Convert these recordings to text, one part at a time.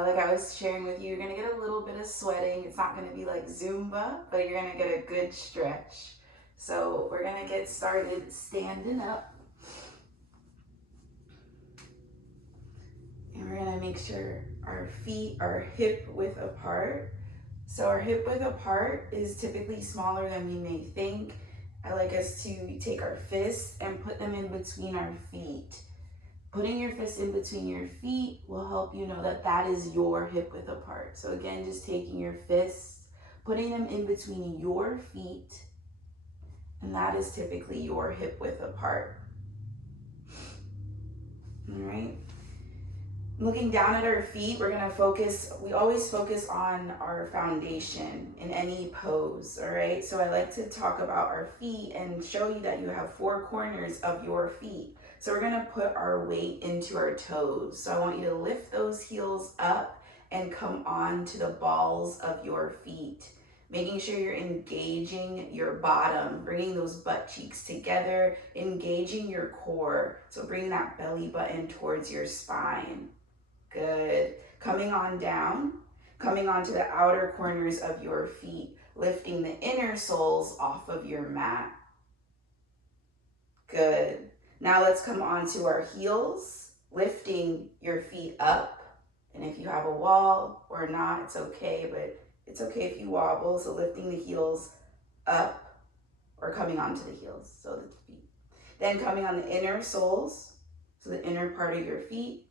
Like I was sharing with you, you're gonna get a little bit of sweating. It's not gonna be like Zumba, but you're gonna get a good stretch. So we're gonna get started standing up. And we're gonna make sure our feet are hip width apart. So our hip width apart is typically smaller than we may think. I like us to take our fists and put them in between our feet. Putting your fists in between your feet will help you know that that is your hip width apart. So again, just taking your fists, putting them in between your feet, and that is typically your hip width apart. All right. Looking down at our feet, we're gonna focus, we always focus on our foundation in any pose, all right? So I like to talk about our feet and show you that you have 4 corners of your feet. So we're gonna put our weight into our toes. So I want you to lift those heels up and come on to the balls of your feet. Making sure you're engaging your bottom, bringing those butt cheeks together, engaging your core. So bring that belly button towards your spine. Good. Coming on down, coming onto the outer corners of your feet, lifting the inner soles off of your mat. Good. Now let's come onto our heels, lifting your feet up. And if you have a wall or not, it's okay, but it's okay if you wobble. So lifting the heels up or coming onto the heels, so the feet. Then coming on the inner soles, so the inner part of your feet.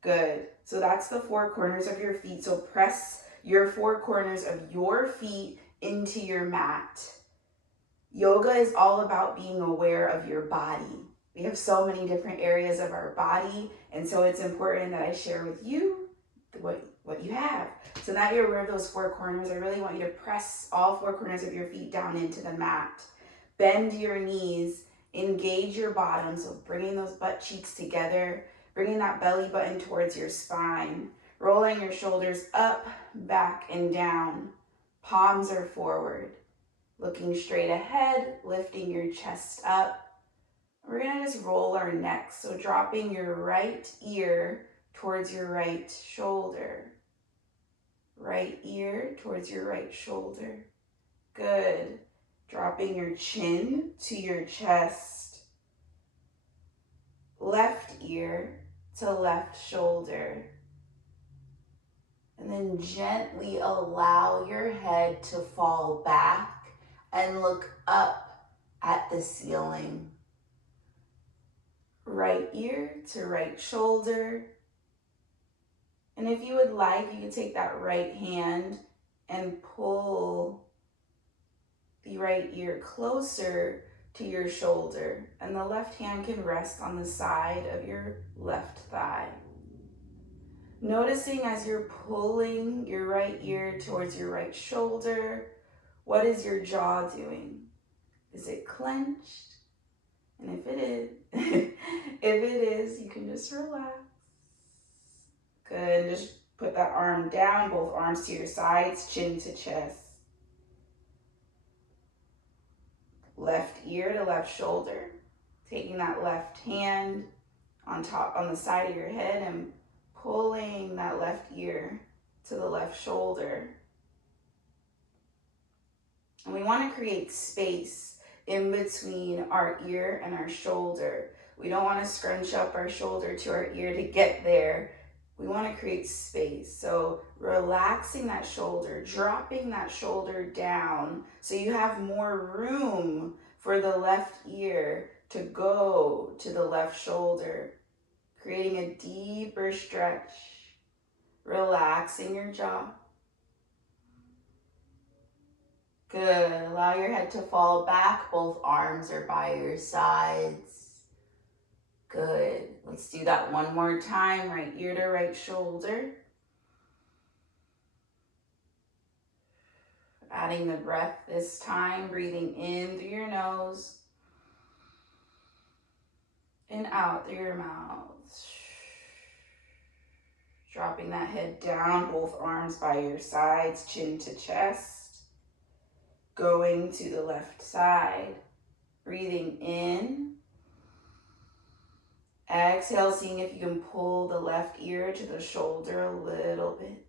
Good. So that's the 4 corners of your feet. So press your 4 corners of your feet into your mat. Yoga is all about being aware of your body. We have so many different areas of our body, and so it's important that I share with you what you have. So now you're aware of those 4 corners. I really want you to press all 4 corners of your feet down into the mat. Bend your knees, engage your bottom, so bringing those butt cheeks together, bringing that belly button towards your spine, rolling your shoulders up, back, and down. Palms are forward. Looking straight ahead, lifting your chest up. We're gonna just roll our necks. So dropping your right ear towards your right shoulder. Right ear towards your right shoulder. Good. Dropping your chin to your chest. Left ear to left shoulder. And then gently allow your head to fall back and look up at the ceiling. Right ear to right shoulder. And if you would like, you can take that right hand and pull the right ear closer to your shoulder. And the left hand can rest on the side of your left thigh. Noticing as you're pulling your right ear towards your right shoulder, what is your jaw doing? Is it clenched? And if it is, you can just relax. Good, just put that arm down, both arms to your sides, chin to chest. Left ear to left shoulder. Taking that left hand on the side of your head and pulling that left ear to the left shoulder. And we want to create space in between our ear and our shoulder. We don't want to scrunch up our shoulder to our ear to get there. We want to create space. So relaxing that shoulder, dropping that shoulder down so you have more room for the left ear to go to the left shoulder. Creating a deeper stretch, relaxing your jaw. Good, allow your head to fall back, both arms are by your sides. Good, let's do that one more time, right ear to right shoulder. Adding the breath this time, breathing in through your nose and out through your mouth. Dropping that head down, both arms by your sides, chin to chest. Going to the left side, breathing in Exhale, seeing if you can pull the left ear to the shoulder a little bit.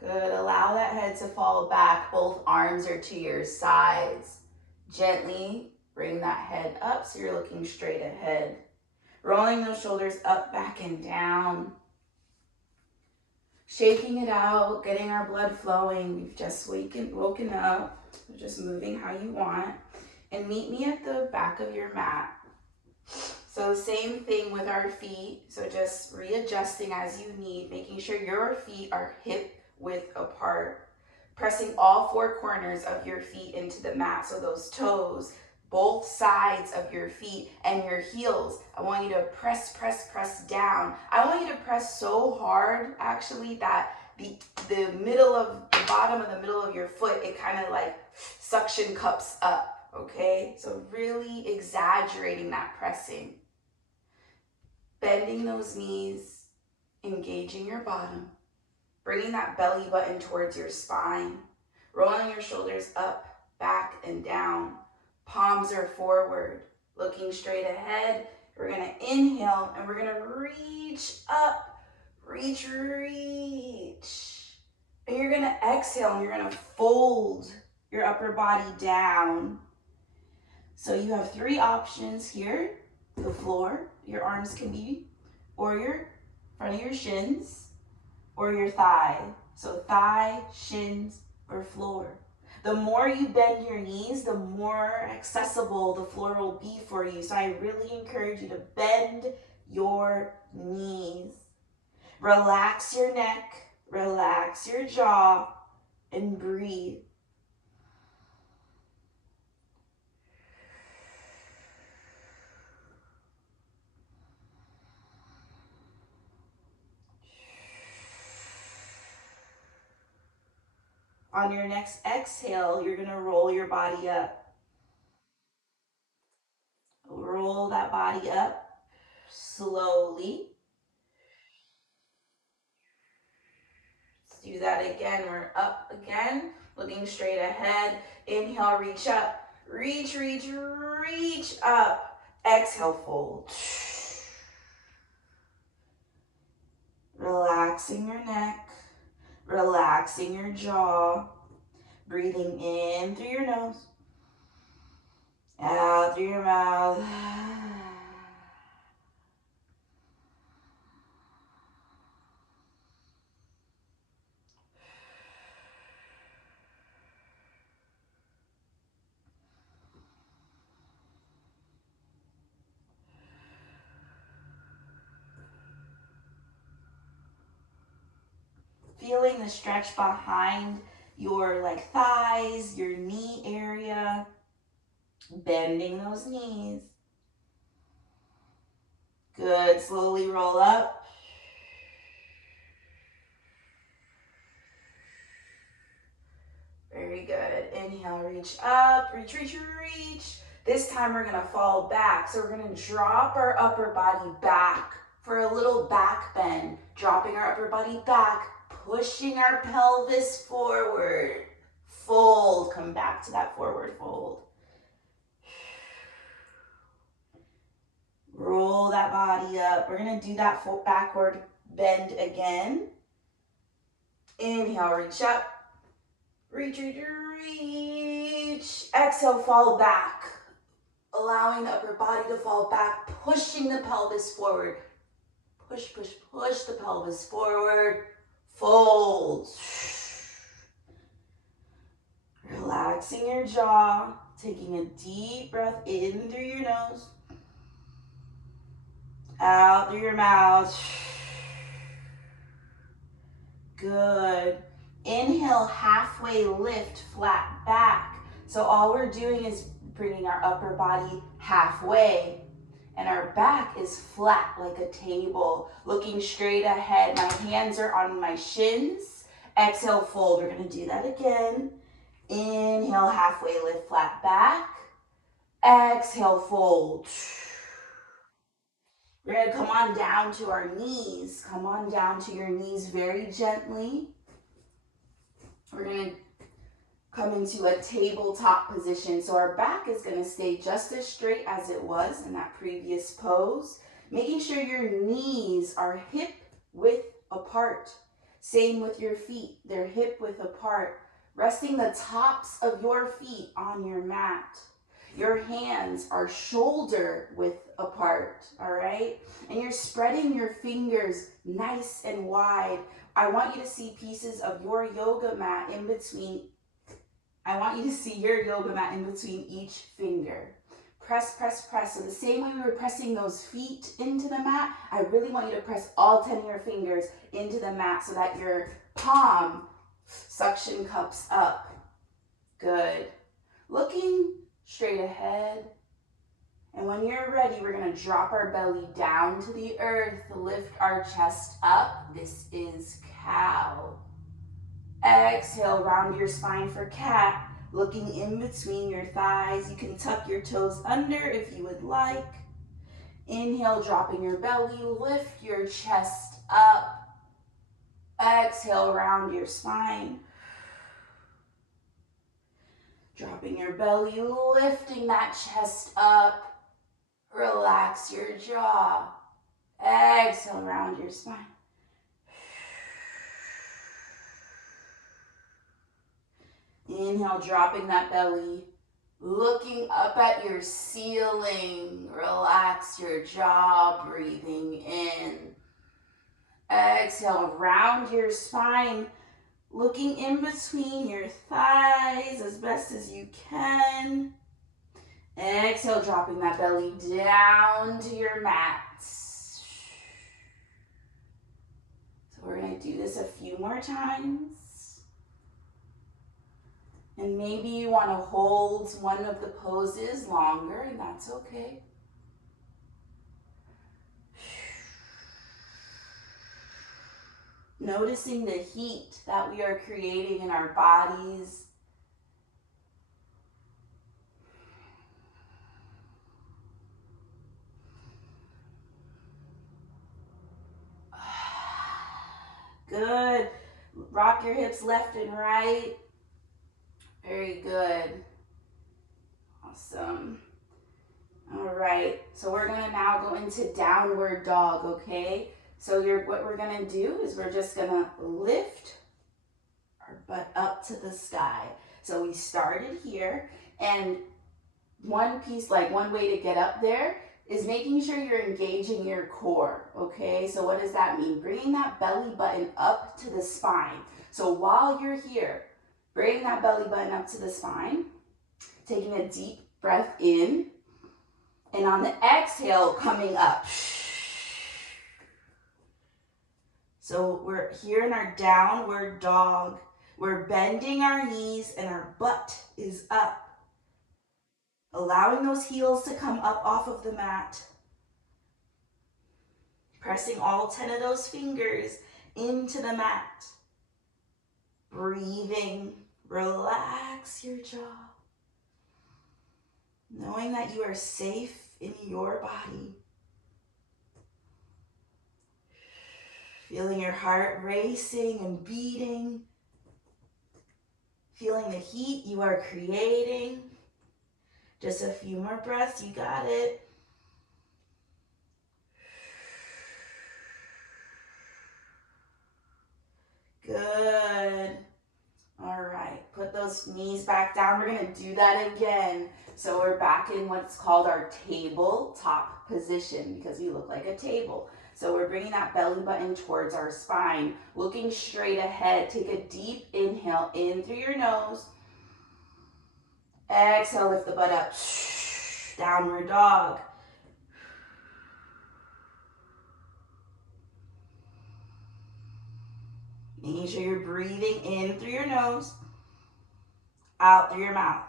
Good. Allow that head to fall back. Both arms are to your sides. Gently bring that head up so you're looking straight ahead. Rolling those shoulders up, back, and down. Shaking it out, getting our blood flowing. We've just woken up. We're just moving how you want. And meet me at the back of your mat. So same thing with our feet. So just readjusting as you need, making sure your feet are hip width apart. Pressing all four corners of your feet into the mat. So those toes, both sides of your feet, and your heels. I want you to press, press, press down. I want you to press so hard, actually, that the middle of the bottom of the middle of your foot, it kind of like suction cups up, okay? So really exaggerating that pressing. Bending those knees, engaging your bottom, bringing that belly button towards your spine, rolling your shoulders up, back, and down. Palms are forward, looking straight ahead. We're gonna inhale and we're gonna reach up, reach. And you're gonna exhale and you're gonna fold your upper body down. So you have three options here. The floor, your arms can be, or your front of your shins, or your thigh. So thigh, shins, or floor. The more you bend your knees, the more accessible the floor will be for you. So I really encourage you to bend your knees. Relax your neck, relax your jaw, and breathe. On your next exhale, you're gonna roll your body up. Roll that body up slowly. Let's do that again. We're up again, looking straight ahead. Inhale, reach up. Reach, reach, reach up. Exhale, fold. Relaxing your neck, relaxing your jaw. Breathing in through your nose, out through your mouth. Feeling the stretch behind your thighs, your knee area. Bending those knees. Good. Slowly roll up. Very good. Inhale, reach up, reach, reach, reach. This time we're gonna fall back. So we're gonna drop our upper body back for a little back bend. Dropping our upper body back, pushing our pelvis forward. Fold, come back to that forward fold. Roll that body up. We're gonna do that backward bend again. Inhale, reach up. Reach, reach, reach. Exhale, fall back. Allowing the upper body to fall back, pushing the pelvis forward. Push, push, push the pelvis forward. Fold. Relaxing your jaw, taking a deep breath in through your nose, out through your mouth. Good. Inhale, halfway lift, flat back. So all we're doing is bringing our upper body halfway, and our back is flat like a table, looking straight ahead. My hands are on my shins. Exhale, fold. We're gonna do that again. Inhale, halfway lift, flat back. Exhale, fold. We're going to come on down to our knees. Come on down to your knees very gently. We're going to come into a tabletop position. So our back is going to stay just as straight as it was in that previous pose. Making sure your knees are hip width apart. Same with your feet. They're hip width apart. Resting the tops of your feet on your mat. Your hands are shoulder width apart, all right? And you're spreading your fingers nice and wide. I want you to see pieces of your yoga mat in between. I want you to see your yoga mat in between each finger. Press, press, press. So the same way we were pressing those feet into the mat, I really want you to press all 10 of your fingers into the mat so that your palm suction cups up. Good. Looking straight ahead. And when you're ready, we're going to drop our belly down to the earth, lift our chest up. This is cow. Exhale, round your spine for cat. Looking in between your thighs. You can tuck your toes under if you would like. Inhale, dropping your belly, lift your chest up. Exhale, round your spine. Dropping your belly, lifting that chest up. Relax your jaw. Exhale, round your spine. Inhale, dropping that belly, looking up at your ceiling. Relax your jaw, breathing in. Exhale, round your spine, looking in between your thighs as best as you can. Exhale, dropping that belly down to your mat. So we're going to do this a few more times. And maybe you want to hold one of the poses longer, and that's okay. Noticing the heat that we are creating in our bodies. Good. Rock your hips left and right. Very good. Awesome. All right. So we're going to now go into downward dog, okay? So what we're going to do is we're just going to lift our butt up to the sky. So we started here, and one way to get up there is making sure you're engaging your core, okay? So what does that mean? Bringing that belly button up to the spine. So while you're here, bring that belly button up to the spine, taking a deep breath in, and on the exhale, coming up. So we're here in our downward dog. We're bending our knees and our butt is up. Allowing those heels to come up off of the mat. Pressing all 10 of those fingers into the mat. Breathing, relax your jaw. Knowing that you are safe in your body. Feeling your heart racing and beating. Feeling the heat you are creating. Just a few more breaths, you got it. Good. All right, put those knees back down. We're gonna do that again. So we're back in what's called our tabletop position because we look like a table. So we're bringing that belly button towards our spine, looking straight ahead. Take a deep inhale in through your nose. Exhale, lift the butt up. Downward dog. Making sure you're breathing in through your nose, out through your mouth.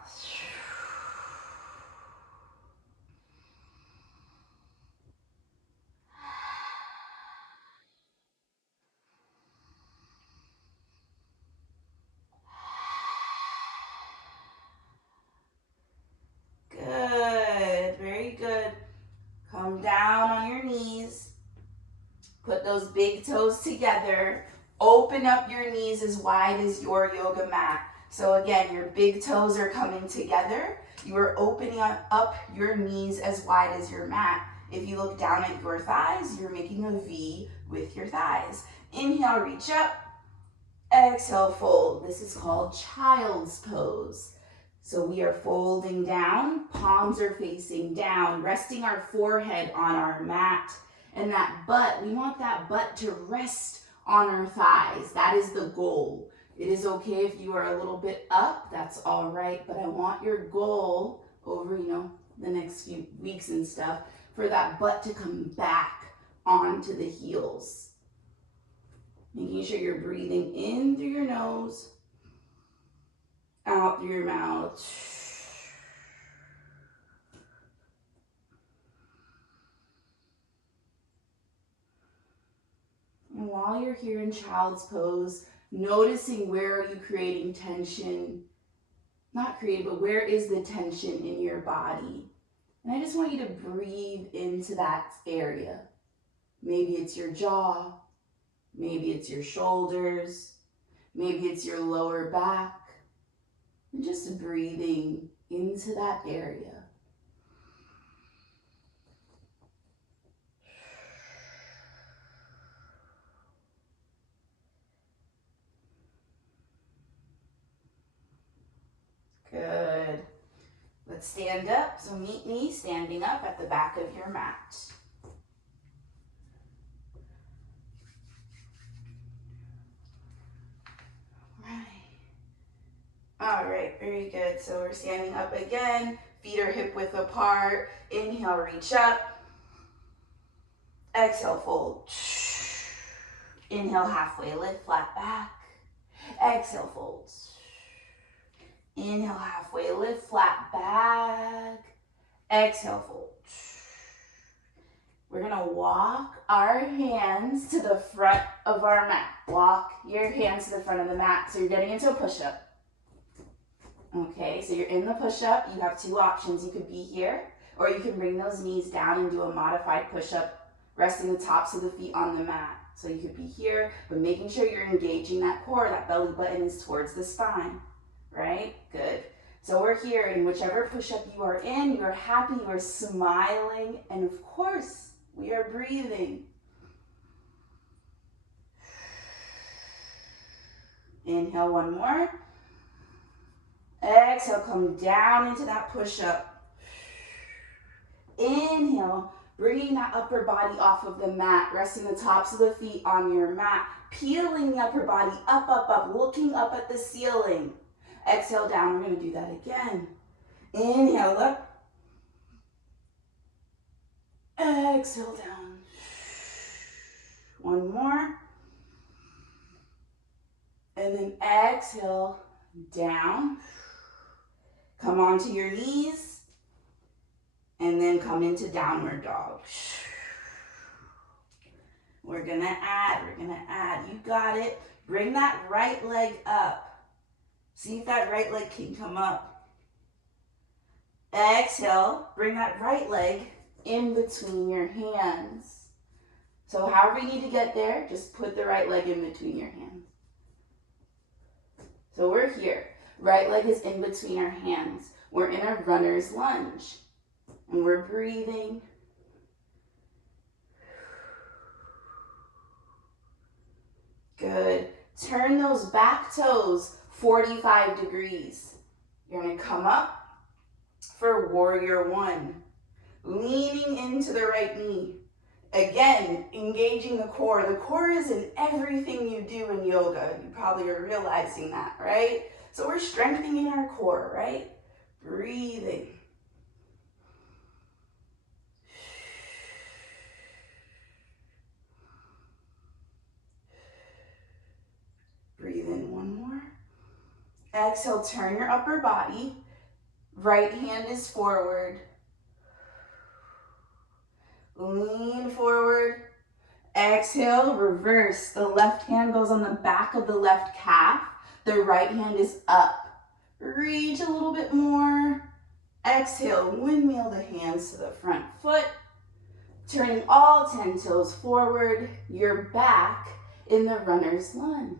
Good, very good. Come down on your knees. those big toes together. Open up your knees as wide as your yoga mat. So again, your big toes are coming together. You are opening up your knees as wide as your mat. If you look down at your thighs, you're making a V with your thighs. Inhale, reach up. Exhale, fold. This is called child's pose. So we are folding down, palms are facing down, resting our forehead on our mat. And that butt, we want that butt to rest on our thighs. That is the goal. It is okay if you are a little bit up, that's all right, but I want your goal over, the next few weeks and stuff, for that butt to come back onto the heels. Making sure you're breathing in through your nose, out through your mouth. And while you're here in child's pose, noticing where are you creating tension, not creating, but where is the tension in your body? And I just want you to breathe into that area. Maybe it's your jaw, maybe it's your shoulders, maybe it's your lower back, and just breathing into that area. Good. Let's stand up. So meet me standing up at the back of your mat. All right, very good. So we're standing up again. Feet are hip width apart. Inhale, reach up. Exhale, fold. Inhale, halfway lift, flat back. Exhale, fold. Inhale, halfway lift, flat back. Exhale, fold. We're gonna walk our hands to the front of our mat. Walk your hands to the front of the mat. So you're getting into a push-up. Okay, so you're in the push-up. You have two options. You could be here, or you can bring those knees down and do a modified push-up, resting the tops of the feet on the mat. So you could be here, but making sure you're engaging that core, that belly button is towards the spine, right? Good. So we're here in whichever push-up you are in, you are happy, you are smiling, and of course, we are breathing. Inhale, one more. Exhale, come down into that push-up. Inhale, bringing that upper body off of the mat, resting the tops of the feet on your mat, peeling the upper body up, up, up, looking up at the ceiling. Exhale down, we're gonna do that again. Inhale up. Exhale down. One more. And then exhale down. Come onto your knees. And then come into downward dog. We're gonna add. You got it. Bring that right leg up. See if that right leg can come up. Exhale, bring that right leg in between your hands. So however you need to get there, just put the right leg in between your hands. So we're here. Right leg is in between our hands. We're in a runner's lunge. And we're breathing. Good. Turn those back toes 45 degrees. You're gonna come up for warrior one. Leaning into the right knee. Again, engaging the core. The core is in everything you do in yoga. You probably are realizing that, right? So we're strengthening our core, right? Breathing. Breathe in one more. Exhale, turn your upper body. Right hand is forward. Lean forward. Exhale, reverse. The left hand goes on the back of the left calf. The right hand is up. Reach a little bit more. Exhale, windmill the hands to the front foot. Turning all 10 toes forward, you're back in the runner's lunge.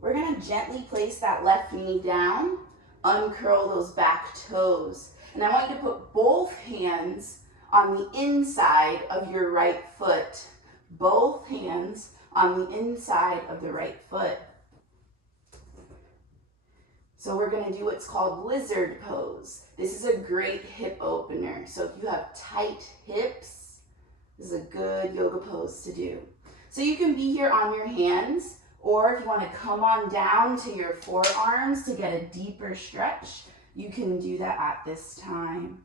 We're gonna gently place that left knee down, uncurl those back toes. And I want you to put both hands on the inside of your right foot. Both hands on the inside of the right foot. So we're gonna do what's called lizard pose. This is a great hip opener. So if you have tight hips, this is a good yoga pose to do. So you can be here on your hands, or if you wanna come on down to your forearms to get a deeper stretch, you can do that at this time.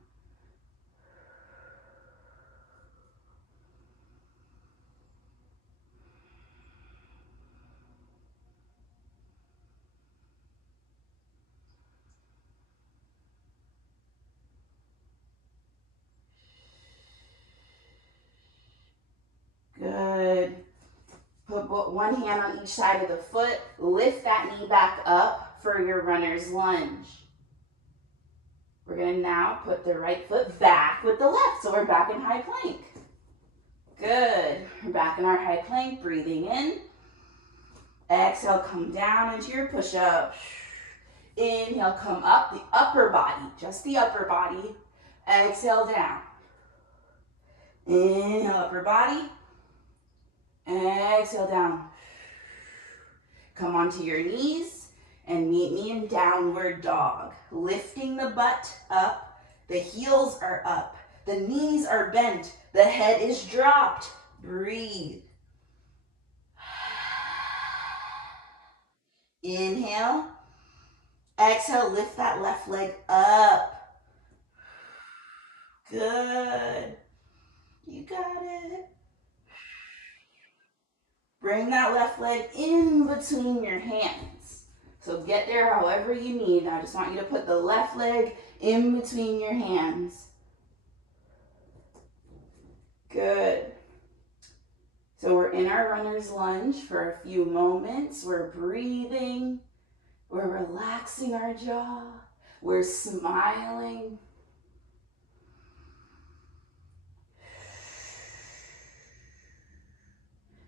Good. Put one hand on each side of the foot. Lift that knee back up for your runner's lunge. We're going to now put the right foot back with the left. So we're back in high plank. Good. We're back in our high plank. Breathing in. Exhale, come down into your push-up. Inhale, come up. The upper body, just the upper body. Exhale, down. Inhale, upper body. Exhale, down. Come onto your knees and meet me in downward dog. Lifting the butt up, the heels are up, the knees are bent, the head is dropped. Breathe. Inhale. Exhale, lift that left leg up. Good. You got it. Bring that left leg in between your hands. So get there however you need. I just want you to put the left leg in between your hands. Good. So we're in our runner's lunge for a few moments. We're breathing. We're relaxing our jaw. We're smiling.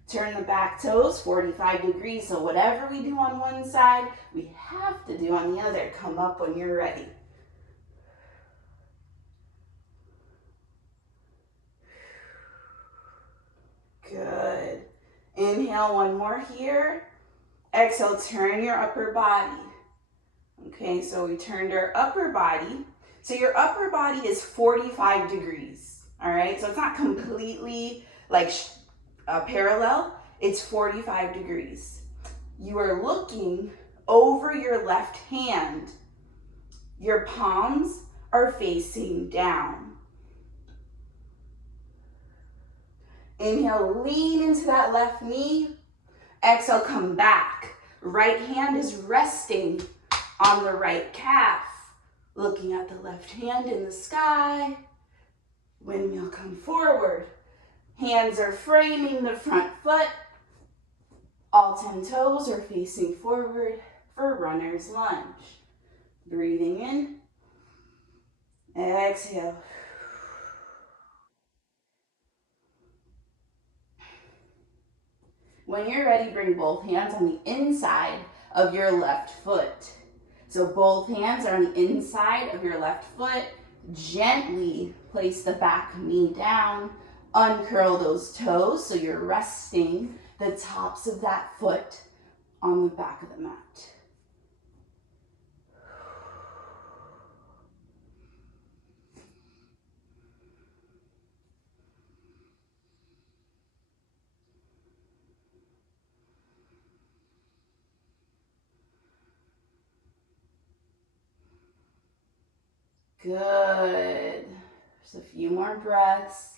Turn the back toes 45 degrees. So whatever we do on one side, we have to do on the other. Come up when you're ready. Good. Inhale, one more here. Exhale, turn your upper body. Okay, so we turned our upper body. So your upper body is 45 degrees. All right, so it's not completely like parallel, it's 45 degrees. You are looking over your left hand. Your palms are facing down. Inhale, lean into that left knee. Exhale, come back. Right hand is resting on the right calf. Looking at the left hand in the sky. Windmill, come forward. Hands are framing the front foot. All 10 toes are facing forward for runner's lunge. Breathing in. Exhale. When you're ready, bring both hands on the inside of your left foot. So both hands are on the inside of your left foot. Gently place the back knee down. Uncurl those toes so you're resting the tops of that foot on the back of the mat. Good. Just a few more breaths.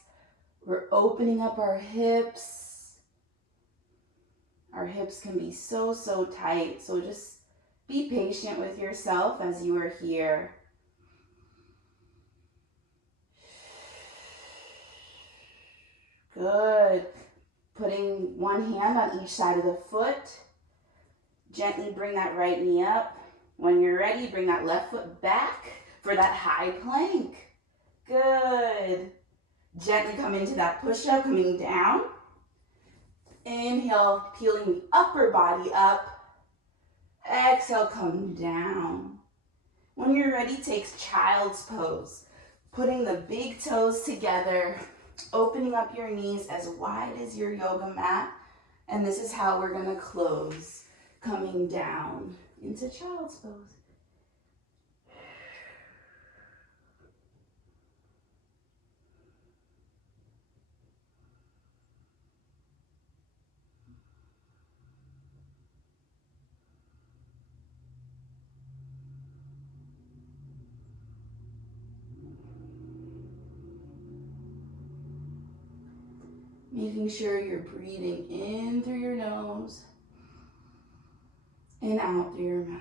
We're opening up our hips. Our hips can be so tight, so just be patient with yourself as you are here. Good. Putting one hand on each side of the foot. Gently bring that right knee up. When you're ready, bring that left foot back for that high plank. Good. Gently come into that push-up, coming down. Inhale, peeling the upper body up. Exhale, come down. When you're ready, take child's pose. Putting the big toes together, opening up your knees as wide as your yoga mat. And this is how we're gonna close, coming down into child's pose. Making sure you're breathing in through your nose and out through your mouth.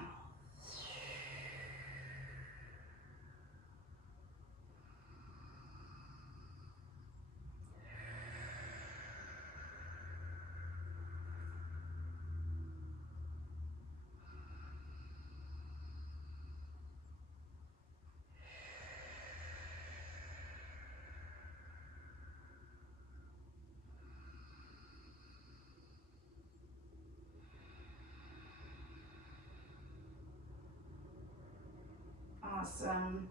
Awesome.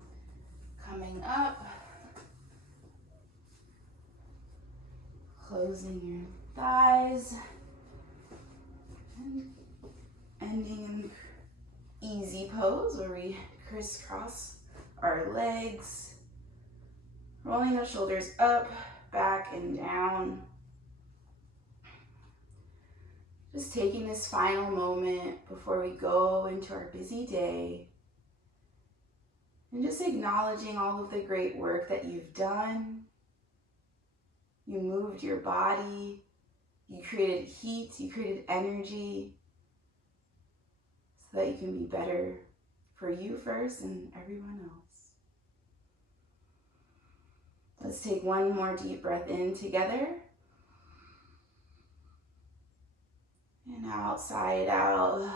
Coming up, closing your thighs, and ending in easy pose where we crisscross our legs, rolling the shoulders up, back, and down. Just taking this final moment before we go into our busy day and just acknowledging all of the great work that you've done. You moved your body, you created heat, you created energy so that you can be better for you first and everyone else. Let's take one more deep breath in together. And outside out.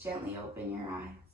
Gently open your eyes.